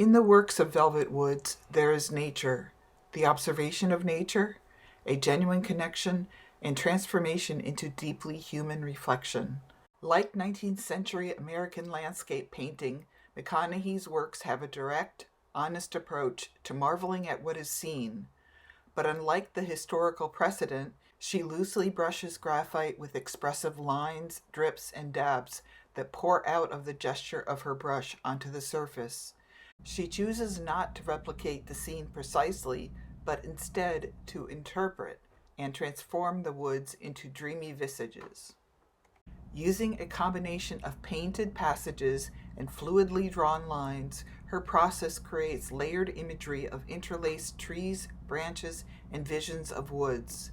In the works of Velvet Woods, there is nature, the observation of nature, a genuine connection, and transformation into deeply human reflection. Like 19th century American landscape painting, McConaughy's works have a direct, honest approach to marveling at what is seen. But unlike the historical precedent, she loosely brushes graphite with expressive lines, drips, and dabs that pour out of the gesture of her brush onto the surface. She chooses not to replicate the scene precisely, but instead to interpret and transform the woods into dreamy visages. Using a combination of painted passages and fluidly drawn lines, her process creates layered imagery of interlaced trees, branches, and visions of woods.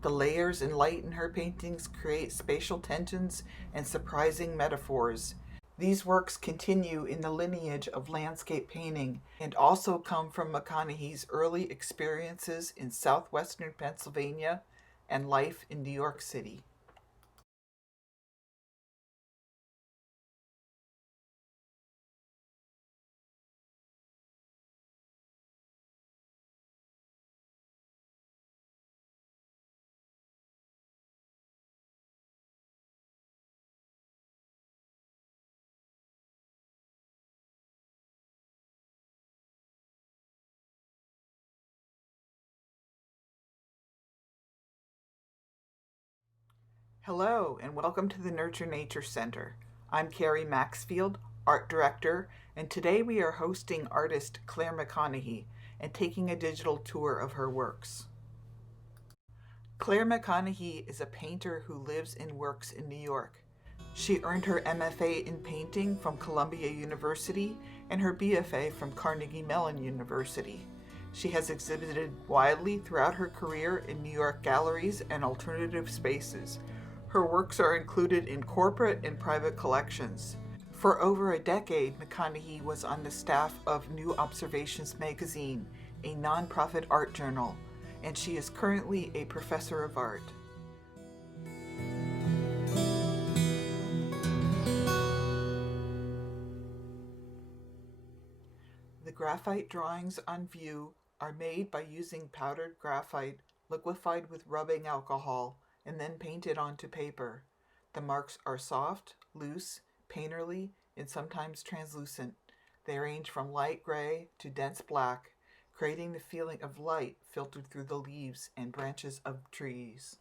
The layers and light in her paintings create spatial tensions and surprising metaphors. These works continue in the lineage of landscape painting and also come from McConaughy's early experiences in southwestern Pennsylvania and life in New York City. Hello, and welcome to the Nurture Nature Center. I'm Carrie Maxfield, Art Director, and today we are hosting artist Claire McConaughy and taking a digital tour of her works. Claire McConaughy is a painter who lives and works in New York. She earned her MFA in painting from Columbia University and her BFA from Carnegie Mellon University. She has exhibited widely throughout her career in New York galleries and alternative spaces. Her works are included in corporate and private collections. For over a decade, McConaughy was on the staff of New Observations magazine, a nonprofit art journal, and she is currently a professor of art. The graphite drawings on view are made by using powdered graphite liquefied with rubbing alcohol and then painted onto paper. The marks are soft, loose, painterly, and sometimes translucent. They range from light gray to dense black, creating the feeling of light filtered through the leaves and branches of trees.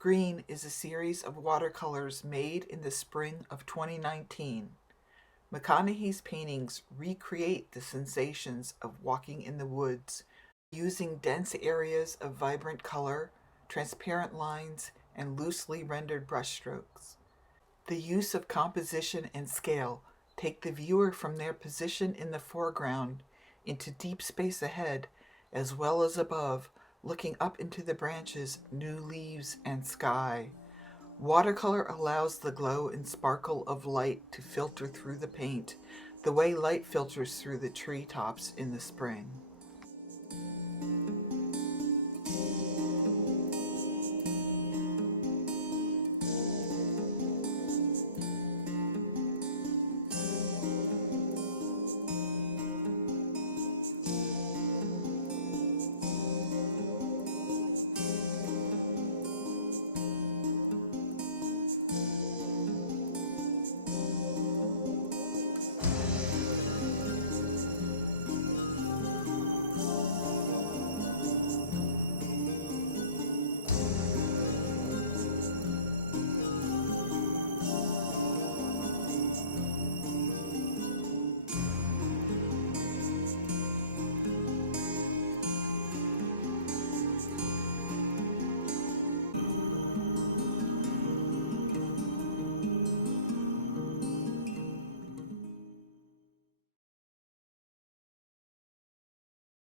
Green is a series of watercolors made in the spring of 2019. McConaughy's paintings recreate the sensations of walking in the woods, using dense areas of vibrant color, transparent lines, and loosely rendered brushstrokes. The use of composition and scale take the viewer from their position in the foreground into deep space ahead, as well as above, looking up into the branches, new leaves, and sky. Watercolor allows the glow and sparkle of light to filter through the paint, the way light filters through the treetops in the spring.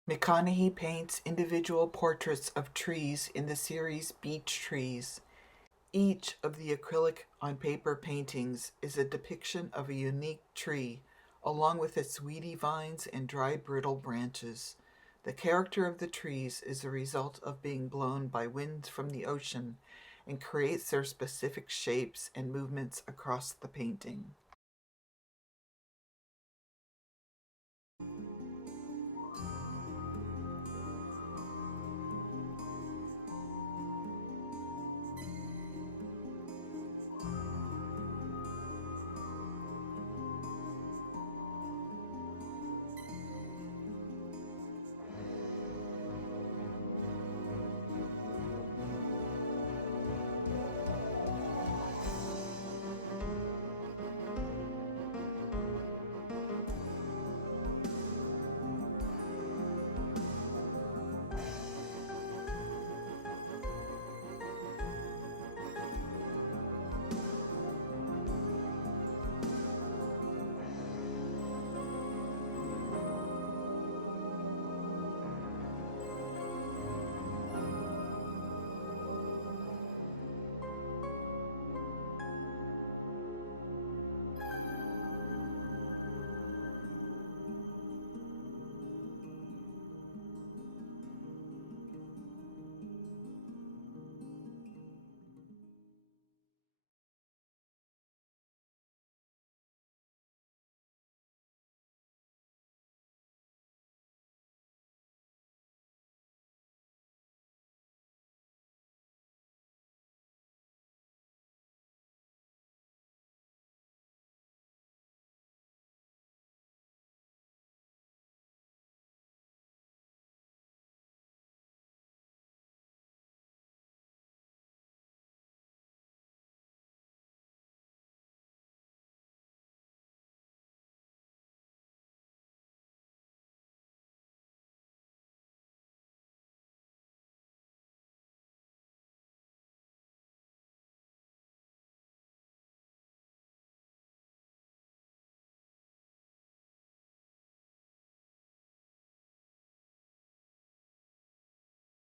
McConaughy paints individual portraits of trees in the series Beech Trees. Each of the acrylic on paper paintings is a depiction of a unique tree, along with its weedy vines and dry brittle branches. The character of the trees is a result of being blown by winds from the ocean and creates their specific shapes and movements across the painting.